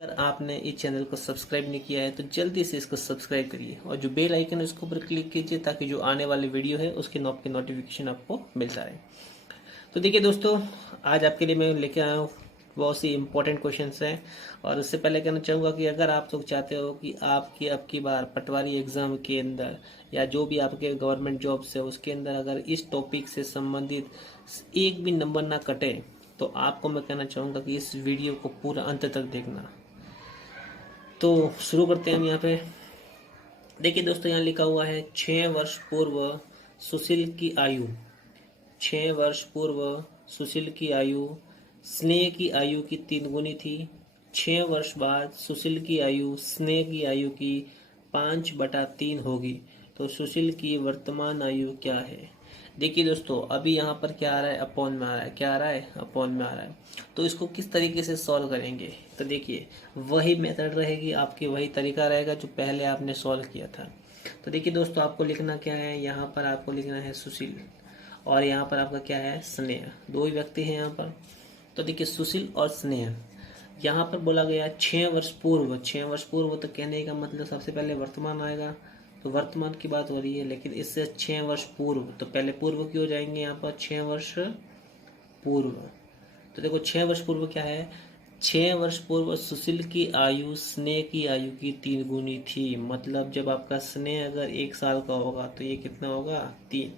अगर आपने इस चैनल को सब्सक्राइब नहीं किया है तो जल्दी से इसको सब्सक्राइब करिए और जो बेल आइकन है उसके ऊपर क्लिक कीजिए ताकि जो आने वाली वीडियो है उसके नोटिफिकेशन आपको मिलता रहे। तो देखिए दोस्तों, आज आपके लिए मैं लेके आया हूँ बहुत सी इंपॉर्टेंट क्वेश्चंस हैं। और उससे पहले कहना चाहूँगा कि अगर आप लोग चाहते हो कि आपकी अब की बार पटवारी एग्ज़ाम के अंदर या जो भी आपके गवर्नमेंट जॉब्स है उसके अंदर अगर इस टॉपिक से संबंधित एक भी नंबर ना कटे, तो आपको मैं कहना चाहूँगा कि इस वीडियो को पूरा अंत तक देखना। तो शुरू करते हैं हम यहाँ पे। देखिए दोस्तों, यहाँ लिखा हुआ है 6 वर्ष पूर्व सुशील की आयु, 6 वर्ष पूर्व सुशील की आयु स्नेह की आयु की 3 गुनी थी। 6 वर्ष बाद सुशील की आयु स्नेह की आयु की 5/3 होगी। तो सुशील की वर्तमान आयु क्या है? देखिए दोस्तों, अभी यहाँ पर क्या आ रहा है? अपॉन में आ रहा है। क्या आ रहा है? अपॉन में आ रहा है। तो इसको किस तरीके से सॉल्व करेंगे? तो देखिए, वही मेथड रहेगी आपकी, वही तरीका रहेगा जो पहले आपने सॉल्व किया था। तो देखिए दोस्तों, आपको लिखना क्या है? यहाँ पर आपको लिखना है सुशील और यहाँ पर आपका क्या है? स्नेह। दो ही व्यक्ति हैं यहाँ पर। तो देखिए, सुशील और स्नेह। यहाँ पर बोला गया 6 वर्ष पूर्व। 6 वर्ष पूर्व तो कहने का मतलब सबसे पहले वर्तमान आएगा, तो वर्तमान की बात हो रही है। लेकिन इससे 6 वर्ष पूर्व, तो पहले पूर्व की हो जाएंगे यहाँ पर 6 वर्ष पूर्व। तो देखो 6 वर्ष पूर्व क्या है? 6 वर्ष पूर्व सुशील की आयु स्नेह की आयु की 3 गुनी थी। मतलब जब आपका स्नेह अगर 1 साल का होगा तो ये कितना होगा? 3।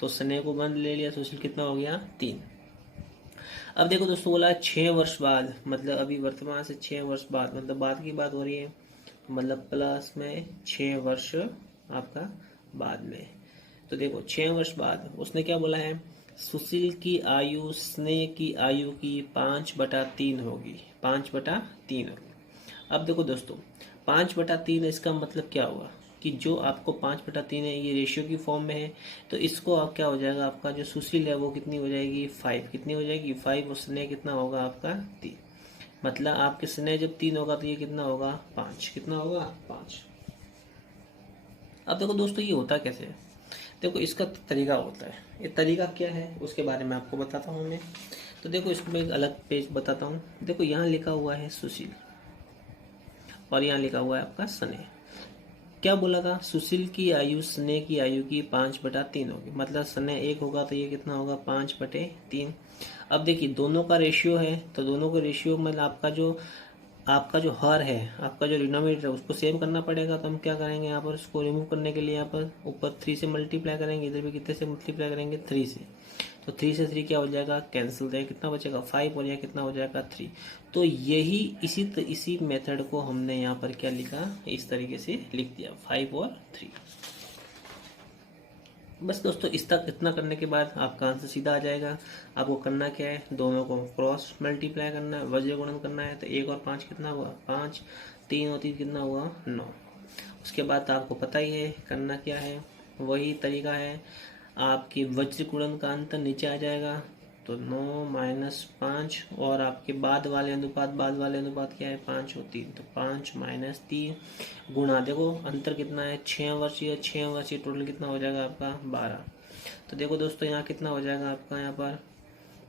तो स्नेह को बंद ले लिया, सुशील कितना हो गया? 3। अब देखो दोस्तों, बोला 6 वर्ष बाद, मतलब अभी वर्तमान से 6 वर्ष बाद, मतलब बाद की बात हो रही है, मतलब प्लस में 6 वर्ष आपका बाद में। तो देखो 6 वर्ष बाद उसने क्या बोला है? सुशील की आयु स्नेह की आयु की 5/3 होगी। 5/3 होगी। अब देखो दोस्तों, 5/3 इसका मतलब क्या हुआ कि जो आपको 5/3 है ये रेशियो की फॉर्म में है। तो इसको आप क्या हो जाएगा? आपका जो सुशील है वो कितनी हो जाएगी? 5। कितनी हो जाएगी? 5। और स्नेह कितना होगा आपका? 3। मतलब आपके स्नेह जब 3 होगा तो ये कितना होगा? 5। कितना होगा? 5। अब देखो दोस्तों, ये होता कैसे है? देखो, इसका तरीका होता है। ये तरीका क्या है उसके बारे में आपको बताता हूँ मैं। तो देखो, इसको मैं एक अलग पेज बताता हूँ। देखो, यहाँ लिखा हुआ है सुशील और यहाँ लिखा हुआ है आपका स्नेह। क्या बोला था? सुशील की आयु स्नेह की आयु की 5/3 होगी। मतलब स्नेह 1 होगा तो ये कितना होगा? 5/3। अब देखिए, दोनों का रेशियो है, तो दोनों का रेशियो मतलब आपका जो हर है, आपका जो डिनोमिनेटर है उसको सेम करना पड़ेगा। तो हम क्या करेंगे? यहाँ पर उसको रिमूव करने के लिए यहाँ पर ऊपर 3 से मल्टीप्लाई करेंगे, इधर भी कितने से मल्टीप्लाई करेंगे? 3 से। तो 3 से 3 क्या हो जाएगा? कैंसिल दें। कितना बचेगा? 5। और यह कितना हो जाएगा? 3। तो यही इसी मेथड को हमने यहाँ पर क्या लिखा? इस तरीके से लिख दिया, 5 और 3। बस दोस्तों, इस तक इतना करने के बाद आपका आंसर सीधा आ जाएगा। आपको करना क्या है? दोनों को क्रॉस मल्टीप्लाई करना है, वज्र गुणन करना है। तो 1 और 5 कितना हुआ? 5। 3 और 3 कितना हुआ? 9। उसके बाद आपको पता ही है करना क्या है, वही तरीका है। आपकी वज्र गुणन का अंतर नीचे आ जाएगा, तो 9 माइनस 5। और आपके बाद वाले अनुपात क्या है? 5 और 3। तो 5 माइनस 3 गुणा, देखो अंतर कितना है? 6 वर्षीय। 6 वर्षीय टोटल कितना हो जाएगा आपका? 12। तो देखो दोस्तों, यहाँ कितना हो जाएगा आपका? यहाँ पर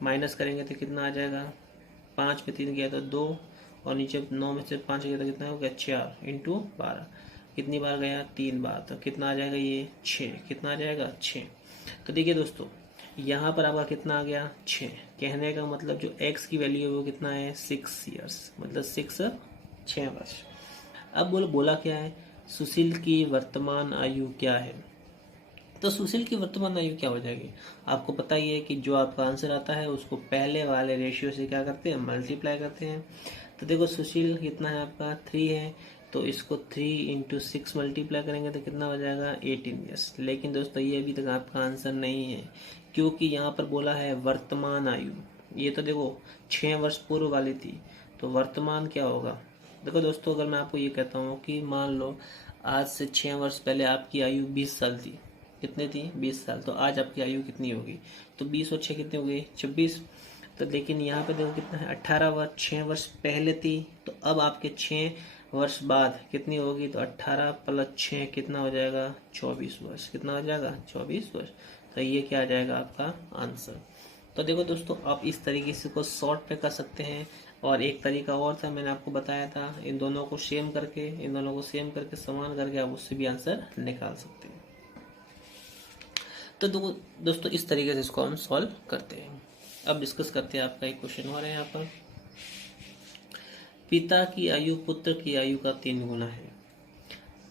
माइनस करेंगे तो कितना आ जाएगा? 5 पे 3 गया तो 2, और नीचे 9 में से 5 गया तो कितना हो गया? 4 इंटू 12। कितनी बार गया? 3 बार। तो कितना आ जाएगा? ये 6। कितना आ जाएगा? 6। तो देखिए दोस्तों, यहाँ पर आपका कितना आ गया? 6। कहने का मतलब जो x की वैल्यू है वो कितना है? 6 ईयर्स, मतलब 6 वर्ष। अब बोला क्या है? सुशील की वर्तमान आयु क्या है? तो सुशील की वर्तमान आयु क्या हो जाएगी? आपको पता ही है कि जो आपका आंसर आता है उसको पहले वाले रेशियो से क्या करते हैं? मल्टीप्लाई करते हैं। तो देखो, सुशील कितना है आपका? 3 है, तो इसको 3 इंटू 6 मल्टीप्लाई करेंगे तो कितना हो जाएगा? 18 ईयर्स। लेकिन दोस्तों, ये अभी तक आपका आंसर नहीं है, क्योंकि यहाँ पर बोला है वर्तमान आयु। ये तो देखो 6 वर्ष पूर्व वाली थी, तो वर्तमान क्या होगा? देखो दोस्तों, अगर मैं आपको ये कहता हूँ कि मान लो आज से 6 वर्ष पहले आपकी आयु 20 साल थी। कितनी थी? 20 साल। तो आज आपकी आयु कितनी होगी? तो 20 और 6 कितनी हो गई? 26। तो लेकिन यहाँ पे देखो कितना है? 18 वर्ष। 6 वर्ष पहले थी, तो अब आपके 6 वर्ष बाद कितनी होगी? तो 18 प्लस 6 कितना हो जाएगा? 24 वर्ष। कितना हो जाएगा? 24 वर्ष। तो ये क्या आ जाएगा आपका आंसर? तो देखो दोस्तों, आप इस तरीके से को शॉर्ट पे कर सकते हैं। और एक तरीका और था, मैंने आपको बताया था, इन दोनों को सेम करके समान करके आप उससे भी आंसर निकाल सकते हैं। तो दोस्तों इस तरीके से इसको हम सॉल्व करते हैं। अब डिस्कस करते हैं, आपका एक क्वेश्चन और है यहाँ पर। पिता की आयु पुत्र की आयु का 3 गुना है।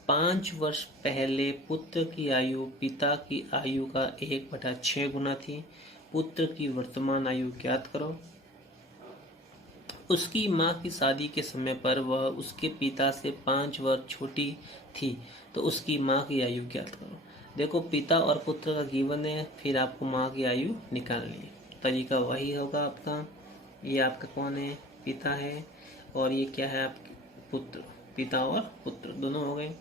5 वर्ष पहले पुत्र की आयु पिता की आयु का 1/6 गुना थी। पुत्र की वर्तमान आयु ज्ञात करो। उसकी माँ की शादी के समय पर वह उसके पिता से 5 वर्ष छोटी थी, तो उसकी माँ की आयु ज्ञात करो। देखो, पिता और पुत्र का गिवन है, फिर आपको माँ की आयु निकालनी है। तरीका वही होगा आपका। ये आपका कौन है? पिता है। और ये क्या है? आपके पुत्र। पिता और पुत्र दोनों हो गए।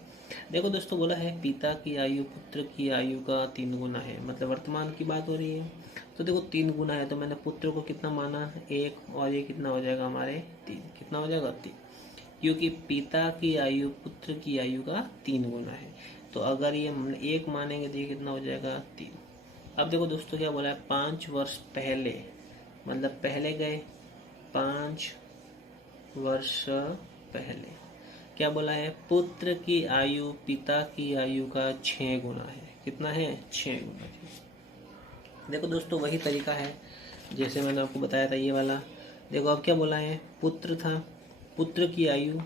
देखो दोस्तों, बोला है पिता की आयु पुत्र की आयु का 3 गुना है, मतलब वर्तमान की बात हो रही है। तो देखो 3 गुना है, तो मैंने पुत्र को कितना माना? 1, और ये कितना हो जाएगा हमारे? 3। कितना हो जाएगा? 3, क्योंकि पिता की आयु पुत्र की आयु का 3 गुना है। तो अगर ये हम 1 मानेंगे तो ये कितना हो जाएगा? 3। अब देखो दोस्तों, क्या बोला है? 5 वर्ष पहले, मतलब पहले गए 5 वर्ष पहले। क्या बोला है? पुत्र की आयु पिता की आयु का 6 गुना है। कितना है? 6 गुना। देखो दोस्तों, वही तरीका है जैसे मैंने आपको बताया था, ये वाला। देखो अब क्या बोला है? पुत्र था, पुत्र की आयु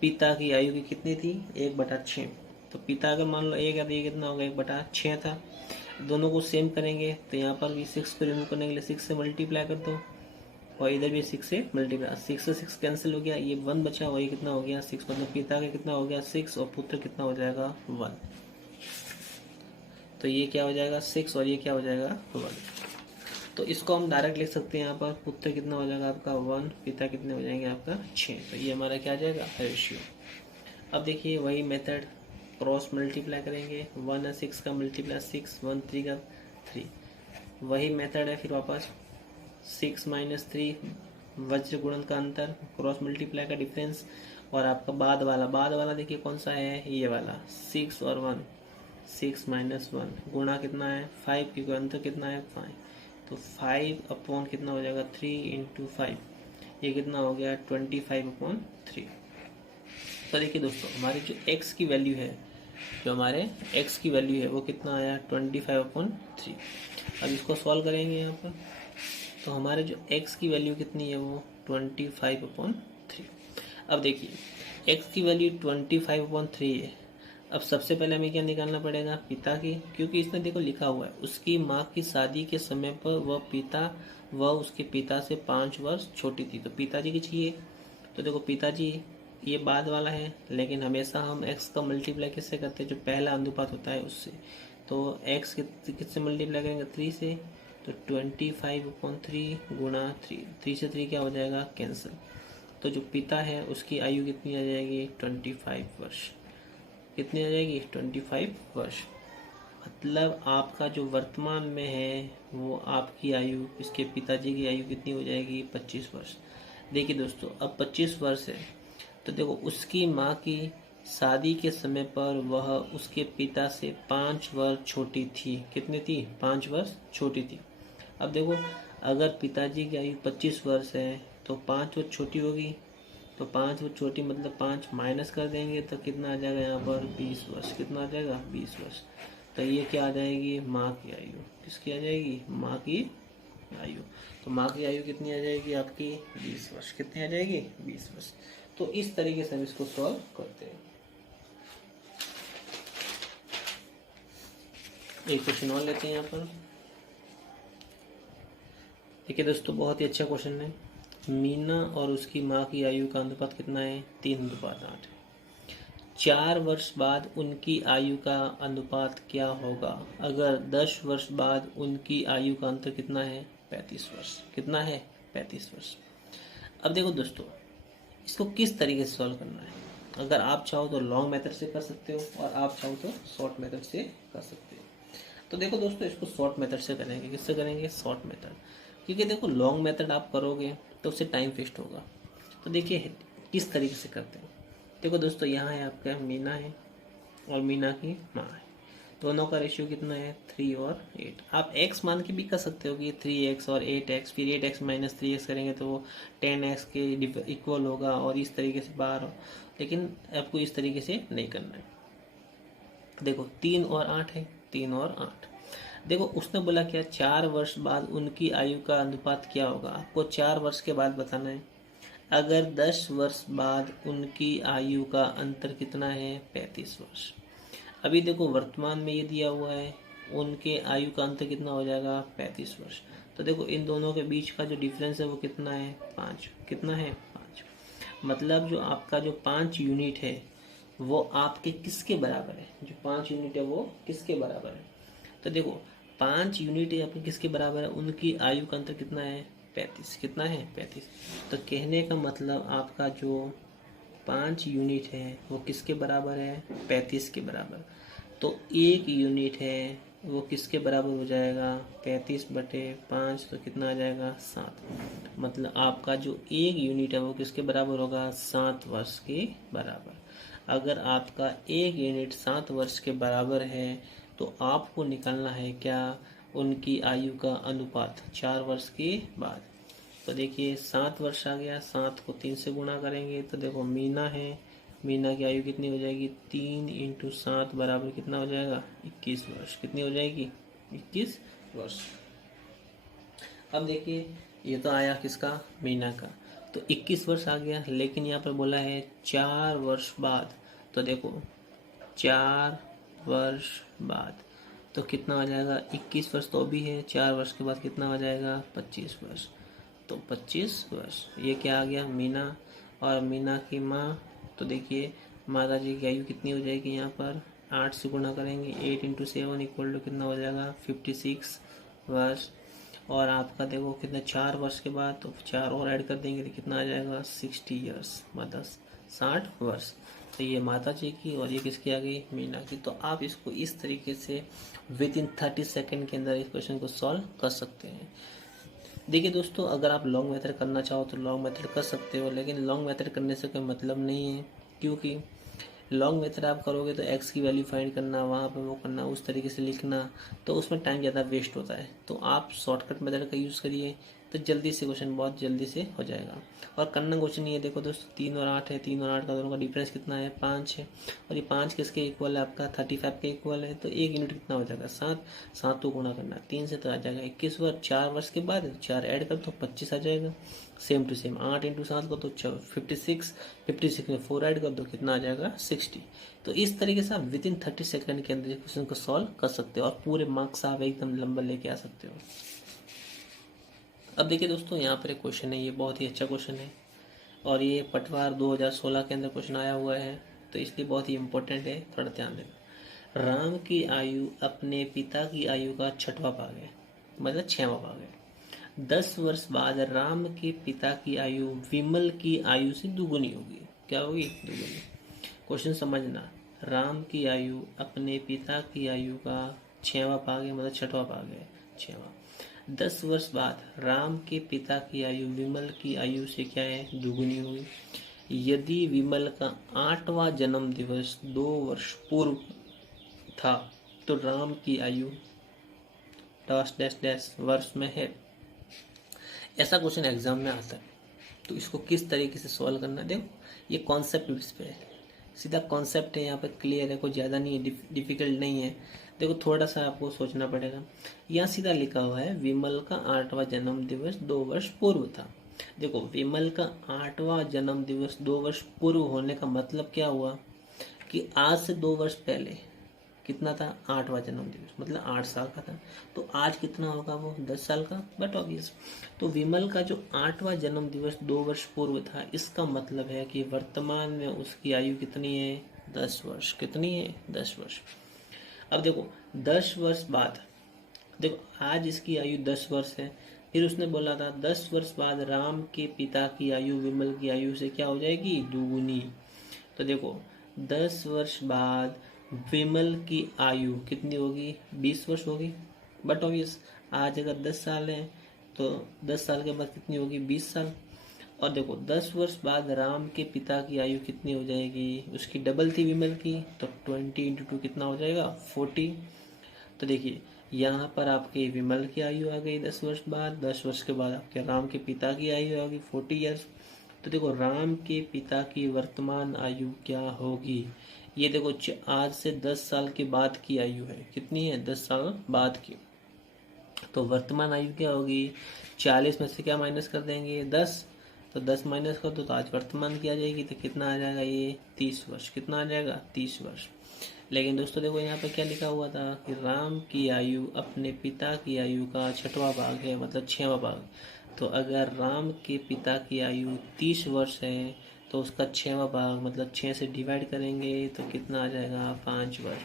पिता की आयु की कितनी थी? 1/6। तो पिता अगर मान लो 1 है तो ये कितना होगा? 1/6 था। दोनों को सेम करेंगे तो यहाँ पर भी 6 को रिमूव करने के लिए 6 से मल्टीप्लाई कर दो, और इधर भी 6 से मल्टीप्लाई। 6 से 6 कैंसिल हो गया, ये 1 बचा, और ये कितना हो गया? 6। मतलब पिता का कितना हो गया? 6, और पुत्र कितना हो जाएगा? 1। तो ये क्या हो जाएगा? 6, और ये क्या हो जाएगा? 1। तो इसको हम डायरेक्ट लिख सकते हैं यहाँ पर। पुत्र कितना हो जाएगा आपका? 1। पिता कितने हो जाएंगे आपका? 6। तो ये हमारा क्या आ जाएगा? रेशियो। अब देखिए वही मेथड, क्रॉस मल्टीप्लाई करेंगे। 1 और 6 का मल्टीप्लाई 6, 1 3 का 3। वही मेथड है फिर वापस 6 - 3 वज्र गुणन का अंतर, क्रॉस मल्टीप्लाई का डिफरेंस। और आपका बाद वाला देखिए कौन सा है? ये वाला 6 और 1, 6 - 1 गुणा कितना है? 5, क्योंकि अंतर कितना है? 5। तो 5 अपॉन कितना हो जाएगा? 3 × 5, ये कितना हो गया? 25/3। तो देखिए दोस्तों, हमारी जो x की वैल्यू है, वो कितना आया? 25/3। अब इसको सॉल्व करेंगे यहाँ पर, तो हमारे जो x की वैल्यू कितनी है? वो 25/3। अब देखिए x की वैल्यू 25/3 है। अब सबसे पहले हमें क्या निकालना पड़ेगा? पिता की, क्योंकि इसमें देखो लिखा हुआ है उसकी माँ की शादी के समय पर वह उसके पिता से 5 वर्ष छोटी थी। तो पिताजी की चाहिए। तो देखो पिताजी ये बाद वाला है, लेकिन हमेशा हम x का मल्टीप्लाई किससे करते हैं? जो पहला अनुपात होता है उससे। तो x किससे मल्टीप्लाई करेंगे? 3 से। तो 25/3 गुणा 3, 3 से 3 क्या हो जाएगा? कैंसिल। तो जो पिता है उसकी आयु कितनी आ जाएगी? 25 वर्ष। कितनी आ जाएगी? 25 वर्ष। मतलब आपका जो वर्तमान में है वो आपकी आयु, इसके पिताजी की आयु कितनी हो जाएगी? 25 वर्ष। देखिए दोस्तों, अब 25 वर्ष है, तो देखो उसकी माँ की शादी के समय पर वह उसके पिता से 5 वर्ष छोटी थी। कितनी थी? 5 वर्ष छोटी थी। अब देखो, अगर पिताजी की आयु 25 वर्ष है तो 5 वर्ष छोटी होगी, तो 5 वर्ष छोटी मतलब 5 माइनस कर देंगे तो कितना आ जाएगा यहाँ पर? 20 वर्ष। कितना आ जाएगा? 20 वर्ष। तो ये क्या आ जाएगी? माँ की आयु। किसकी आ जाएगी? माँ की आयु। तो माँ की आयु कितनी आ जाएगी आपकी? 20 वर्ष। कितनी आ जाएगी? 20 वर्ष। तो इस तरीके से हम इसको सॉल्व करते हैं। एक क्वेश्चन और लेते हैं यहाँ पर। देखिए दोस्तों, बहुत ही अच्छा क्वेश्चन है। मीना और उसकी माँ की आयु का अनुपात कितना है? 3:8। 4 वर्ष बाद उनकी आयु का अनुपात क्या होगा अगर 10 वर्ष बाद उनकी आयु का अंतर कितना है? 35 वर्ष। कितना है? 35 वर्ष। अब देखो दोस्तों, इसको किस तरीके से सॉल्व करना है। अगर आप चाहो तो लॉन्ग मेथड से कर सकते हो, और आप चाहो तो शॉर्ट मेथड से कर सकते हो। तो देखो दोस्तों, इसको शॉर्ट मेथड से करेंगे। किससे करेंगे? Short method. क्योंकि देखो लॉन्ग मेथड आप करोगे तो उससे टाइम वेस्ट होगा। तो देखिए किस तरीके से करते हैं। देखो दोस्तों, यहाँ है आपका मीना है और मीना की माँ है। दोनों का रेशियो कितना है 3 और 8। आप x मान के भी कर सकते हो कि 3x और 8x, फिर 8x माइनस 3x करेंगे तो वो 10x के इक्वल होगा और इस तरीके से बाहर हो, लेकिन आपको इस तरीके से नहीं करना है। देखो 3 और 8 है, 3 और 8। देखो उसने बोला क्या 4 वर्ष बाद उनकी आयु का अनुपात क्या होगा, आपको 4 वर्ष के बाद बताना है। अगर 10 वर्ष बाद उनकी आयु का अंतर कितना है 35 वर्ष। अभी देखो वर्तमान में ये दिया हुआ है, उनके आयु का अंतर कितना हो जाएगा 35 वर्ष। तो देखो इन दोनों के बीच का जो डिफरेंस है वो कितना है 5। कितना है 5। मतलब जो आपका जो 5 यूनिट है वो आपके किसके बराबर है, जो 5 यूनिट है वो किसके बराबर है। तो देखो 5 यूनिट आपके किसके बराबर है, उनकी आयु का अंतर कितना है 35। कितना है 35। तो कहने का मतलब आपका जो 5 यूनिट है वो किसके बराबर है 35 के बराबर। तो 1 यूनिट है वो किसके बराबर हो जाएगा 35/5, तो कितना आ जाएगा 7। मतलब आपका जो 1 यूनिट है वो किसके बराबर होगा 7 वर्ष के बराबर। अगर आपका 1 यूनिट 7 वर्ष के बराबर है तो आपको निकालना है क्या, उनकी आयु का अनुपात 4 वर्ष के बाद। तो देखिए 7 वर्ष आ गया, 7 को 3 से गुणा करेंगे तो देखो मीना है, मीना की आयु कितनी हो जाएगी 3 × 7 बराबर कितना हो जाएगा 21 वर्ष। कितनी हो जाएगी 21 वर्ष। अब देखिए ये तो आया किसका मीना का, तो 21 वर्ष आ गया, लेकिन यहाँ पर बोला है 4 वर्ष बाद। तो देखो 4 वर्ष बाद तो कितना आ जाएगा 21 वर्ष तो भी है, 4 वर्ष के बाद कितना आ जाएगा 25 वर्ष। तो 25 वर्ष ये क्या आ गया मीना, और मीना की माँ। तो देखिए माता जी की आयु कितनी हो जाएगी, यहाँ पर 8 से गुणा करेंगे, 8 × 7 इक्वल टू कितना हो जाएगा 56 वर्ष। और आपका देखो कितना 4 वर्ष के बाद, तो 4 और ऐड कर देंगे तो कितना आ जाएगा 60 ईयर्स, मतलब 60 वर्ष। तो ये माता जी की और ये किसकी आ गई मीना की। तो आप इसको इस तरीके से विद इन 30 सेकेंड के अंदर इस क्वेश्चन को सॉल्व कर सकते हैं। देखिए दोस्तों अगर आप लॉन्ग मेथड करना चाहो तो लॉन्ग मेथड कर सकते हो, लेकिन लॉन्ग मेथड करने से कोई मतलब नहीं है, क्योंकि लॉन्ग मेथड आप करोगे तो एक्स की वैल्यू फाइंड करना, वहाँ पे वो करना, उस तरीके से लिखना, तो उसमें टाइम ज़्यादा वेस्ट होता है। तो आप शॉर्टकट मेथड का यूज़ करिए तो जल्दी से क्वेश्चन बहुत जल्दी से हो जाएगा। और करना क्वेश्चन ये देखो दोस्तों 3 और 8 है, 3 और 8 का दोनों का डिफरेंस कितना है 5 है, और ये 5 किसके इक्वल है आपका 35 के इक्वल है। तो 1 यूनिट कितना हो जाएगा 7, 7 को गुणा करना 3 से तो आ जाएगा 21 वर्ष। 4 वर्ष के बाद 4 ऐड कर तो 25 आ जाएगा। सेम टू सेम 8 × 7 को तो 56, 56 में 4 ऐड कर दो कितना आ जाएगा 60। तो इस तरीके से आप विद इन 30 सेकंड के अंदर क्वेश्चन को सॉल्व कर सकते हो और पूरे मार्क्स आप एकदम नंबर लेके आ सकते हो। अब देखिए दोस्तों यहाँ पर एक क्वेश्चन है, ये बहुत ही अच्छा क्वेश्चन है और ये पटवार 2016 के अंदर क्वेश्चन आया हुआ है, तो इसलिए बहुत ही इंपॉर्टेंट है, थोड़ा ध्यान देना। राम की आयु अपने पिता की आयु का 6वां भाग है, मतलब 6वां भाग है। 10 वर्ष बाद राम के पिता की आयु विमल की आयु से दुगुनी होगी। क्या होगी दुगुनी। क्वेश्चन समझना, राम की आयु अपने पिता की आयु का 6वां भाग है, मतलब 6वां भाग है 6वां। 10 वर्ष बाद राम के पिता की आयु विमल की आयु से क्या है दुगुनी होगी। यदि विमल का 8वां जन्म दिवस 2 वर्ष पूर्व था तो राम की आयु डैश डैश डैश वर्ष में है। ऐसा क्वेश्चन एग्जाम में आता है, तो इसको किस तरीके से सॉल्व करना है। देखो ये कॉन्सेप्ट बेस पे है, सीधा कॉन्सेप्ट है, यहाँ पर क्लियर है, कोई ज़्यादा नहीं है, डिफिकल्ट नहीं है। देखो थोड़ा सा आपको सोचना पड़ेगा। यहाँ सीधा लिखा हुआ है विमल का 8वां जन्म दिवस 2 वर्ष पूर्व था। देखो विमल का 8वां जन्म दिवस 2 वर्ष पूर्व होने का मतलब क्या हुआ कि आज से 2 वर्ष पहले कितना था 8वां जन्म दिवस, मतलब 8 साल का था। तो आज कितना होगा वो 10 साल का, बट ऑब्वियस। तो विमल का जो 8वां जन्म दिवस 2 वर्ष पूर्व था, इसका मतलब है कि वर्तमान में उसकी आयु कितनी है 10 वर्ष। कितनी है 10 वर्ष। अब देखो 10 वर्ष बाद, देखो आज इसकी आयु 10 वर्ष है, फिर उसने बोला था 10 वर्ष बाद राम के पिता की आयु विमल की आयु से क्या हो जाएगी दुगुनी। तो देखो 10 वर्ष बाद विमल की आयु कितनी होगी 20 वर्ष होगी, बट ऑब्वियस आज अगर 10 साल है तो 10 साल के बाद कितनी होगी 20 साल। और देखो 10 वर्ष बाद राम के पिता की आयु कितनी हो जाएगी, उसकी डबल थी विमल की, तो 20 × 2 कितना हो जाएगा 40। तो देखिए यहाँ पर आपके विमल की आयु आ गई 10 वर्ष बाद, 10 वर्ष के बाद आपके राम के पिता की आयु आ गई 40 ईयर्स। तो देखो राम के पिता की वर्तमान आयु क्या होगी, ये देखो आज से 10 साल के बाद की आयु है, कितनी है 10 साल बाद की। तो वर्तमान आयु क्या होगी, 40 में से क्या माइनस कर देंगे 10, तो 10 माइनस कर दो तो आज वर्तमान की आ जाएगी, तो कितना आ जाएगा ये 30 वर्ष, कितना आ जाएगा 30 वर्ष। लेकिन दोस्तों देखो यहाँ पे क्या लिखा हुआ था कि राम की आयु अपने पिता की आयु का 6वां भाग है, मतलब 6वां भाग। तो अगर राम के पिता की आयु 30 वर्ष है तो उसका 6वां भाग मतलब 6 से डिवाइड करेंगे तो कितना आ जाएगा 5 वर्ष।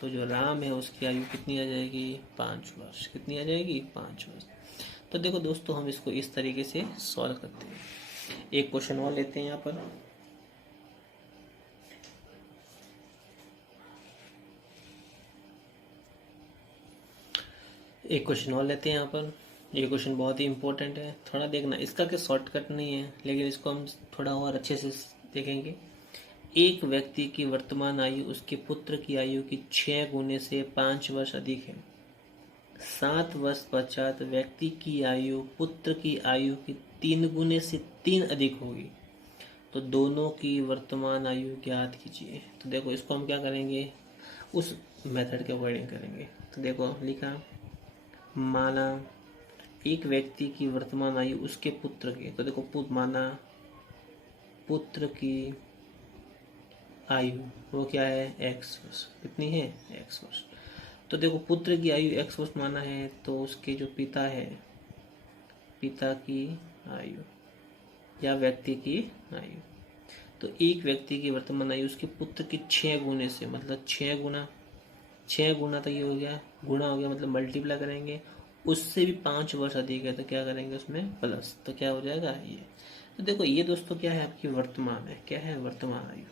तो जो राम है उसकी आयु कितनी आ जाएगी 5 वर्ष, कितनी आ जाएगी 5 वर्ष। तो देखो दोस्तों हम इसको इस तरीके से सॉल्व करते हैं। एक क्वेश्चन और लेते हैं यहाँ पर। एक क्वेश्चन और लेते हैं यहाँ पर। ये क्वेश्चन बहुत ही इंपॉर्टेंट है, थोड़ा देखना, इसका क्या शॉर्टकट नहीं है लेकिन इसको हम थोड़ा और अच्छे से देखेंगे। एक व्यक्ति की वर्तमान आयु उसके पुत्र की आयु की 6 गुने से 5 वर्ष अधिक है। 7 वर्ष पश्चात व्यक्ति की आयु पुत्र की आयु की 3 गुने से 3 अधिक होगी, तो दोनों की वर्तमान आयु ज्ञात कीजिए। तो देखो इसको हम क्या करेंगे, उस मेथड के अकॉर्डिंग करेंगे। तो देखो लिखा, माना एक व्यक्ति की वर्तमान आयु उसके पुत्र की, तो देखो माना पुत्र की आयु वो क्या है x वर्ष, कितनी है x वर्ष। तो देखो पुत्र की आयु x वर्ष माना है, तो उसके जो पिता है, पिता की आयु या व्यक्ति की आयु, तो एक व्यक्ति की वर्तमान आयु उसके पुत्र की 6 गुने से, मतलब 6 गुना तो ये हो गया, गुणा हो गया मतलब मल्टीप्लाई करेंगे, उससे भी 5 वर्ष अधिक है तो क्या करेंगे उसमें प्लस, तो क्या हो जाएगा ये। तो देखो ये दोस्तों क्या है आपकी वर्तमान है, क्या है वर्तमान आयु,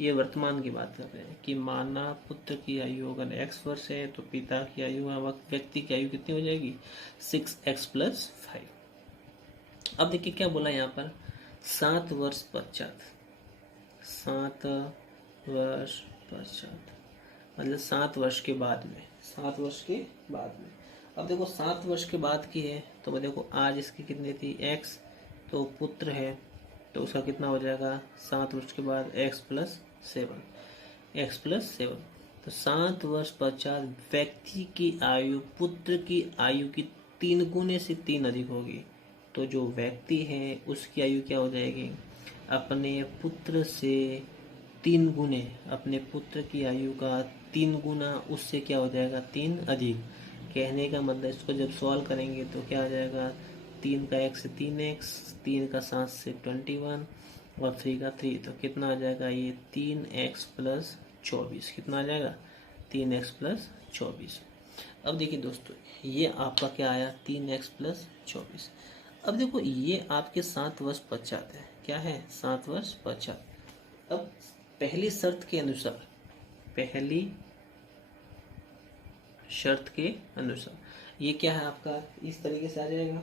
ये वर्तमान की बात कर रहे हैं कि माना पुत्र की आयु अगर x वर्ष है तो पिता की आयु व्यक्ति की आयु कितनी हो जाएगी 6x + 5। अब देखिए क्या बोला यहाँ पर 7 वर्ष पश्चात, 7 वर्ष पश्चात मतलब 7 वर्ष के बाद में, 7 वर्ष के बाद में। अब देखो 7 वर्ष के बाद की है तो देखो आज इसकी कितनी थी x, तो पुत्र है तो उसका कितना हो जाएगा 7 वर्ष के बाद x + 7, तो 7 वर्ष पश्चात व्यक्ति की आयु पुत्र की आयु की 3 गुने से 3 अधिक होगी, तो जो व्यक्ति है उसकी आयु क्या हो जाएगी अपने पुत्र से 3 गुने, अपने पुत्र की आयु का 3 गुना उससे क्या हो जाएगा 3 अधिक। कहने का मतलब इसको जब सॉल्व करेंगे तो क्या आ जाएगा 3 का x से 3x, 3 का 7 से 21 और 3 का 3, तो कितना आ जाएगा ये 3x + 24, कितना आ जाएगा 3x + 24। अब देखिए दोस्तों ये आपका क्या आया 3x + 24। अब देखो ये आपके 7 वर्ष पश्चात है, क्या है 7 वर्ष पश्चात। अब पहली शर्त के अनुसार, पहली शर्त के अनुसार ये क्या है आपका इस तरीके से आ जाएगा।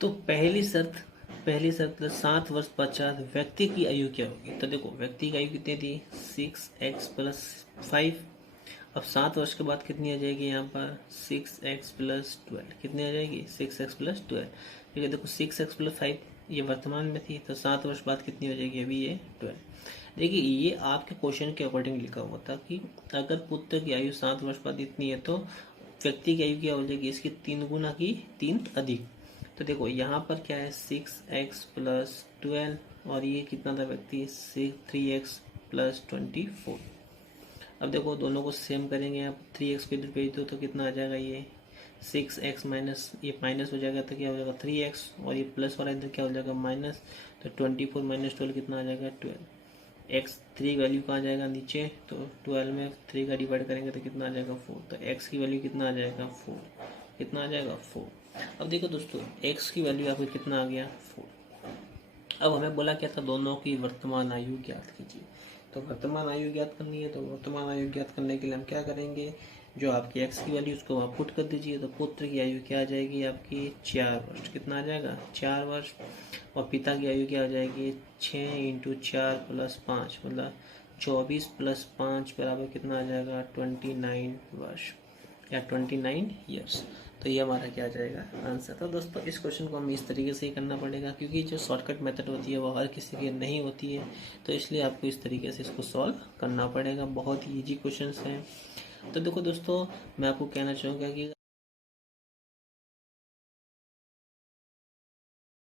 तो पहली शर्त 7 वर्ष पश्चात व्यक्ति की आयु क्या होगी। तो देखो व्यक्ति की आयु कितनी थी 6x + 5। अब 7 वर्ष के बाद कितनी आ जाएगी यहाँ पर 6x + 12, कितनी आ जाएगी 6x + 12। ठीक है देखो 6x + 5 ये वर्तमान में थी, तो 7 वर्ष बाद कितनी हो जाएगी अभी ये 12। देखिए ये आपके क्वेश्चन के अकॉर्डिंग लिखा हुआ था कि अगर पुत्र की आयु 7 वर्ष बाद इतनी है तो व्यक्ति की आयु क्या हो जाएगी इसकी 3 गुना की 3 अधिक। तो देखो यहाँ पर क्या है 6x + 12 और ये कितना था व्यक्ति 3x + 24। अब देखो दोनों को सेम करेंगे, आप 3x को इधर भेज दो तो कितना आ जाएगा ये 6x माइनस ये माइनस हो जाएगा तो क्या हो जाएगा 3x और ये प्लस वाला इधर क्या हो जाएगा माइनस, तो 24 - 12 कितना आ जाएगा 12। x 3 वैल्यू कहाँ जाएगा नीचे, तो 12 में 3 का डिवाइड करेंगे तो कितना आ जाएगा 4, तो x की वैल्यू कितना आ जाएगा 4, कितना आ जाएगा 4। अब देखो दोस्तों x की वैल्यू आपको कितना आ गया 4। अब हमें बोला क्या था दोनों की वर्तमान आयु ज्ञात कीजिए। तो वर्तमान आयु ज्ञात करनी है, तो वर्तमान आयु ज्ञात करने के लिए हम क्या करेंगे जो आपकी एक्स की वैल्यू उसको वहाँ पुट कर दीजिए, तो पुत्र की आयु क्या आ जाएगी आपकी 4 वर्ष। कितना आ जाएगा 4 वर्ष। और पिता की आयु क्या आ जाएगी 6 × 4 + 5 मतलब 24 + 5 बराबर कितना आ जाएगा 29 वर्ष या 29 ईयर्स। तो ये हमारा क्या आ जाएगा आंसर। तो दोस्तों इस क्वेश्चन को हमें इस तरीके से ही करना पड़ेगा, क्योंकि जो शॉर्टकट मेथड होती है वो हर किसी की नहीं होती है, तो इसलिए आपको इस तरीके से इसको सॉल्व करना पड़ेगा। बहुत ही ईजी क्वेश्चन हैं। तो देखो दोस्तों, मैं आपको कहना चाहूँगा कि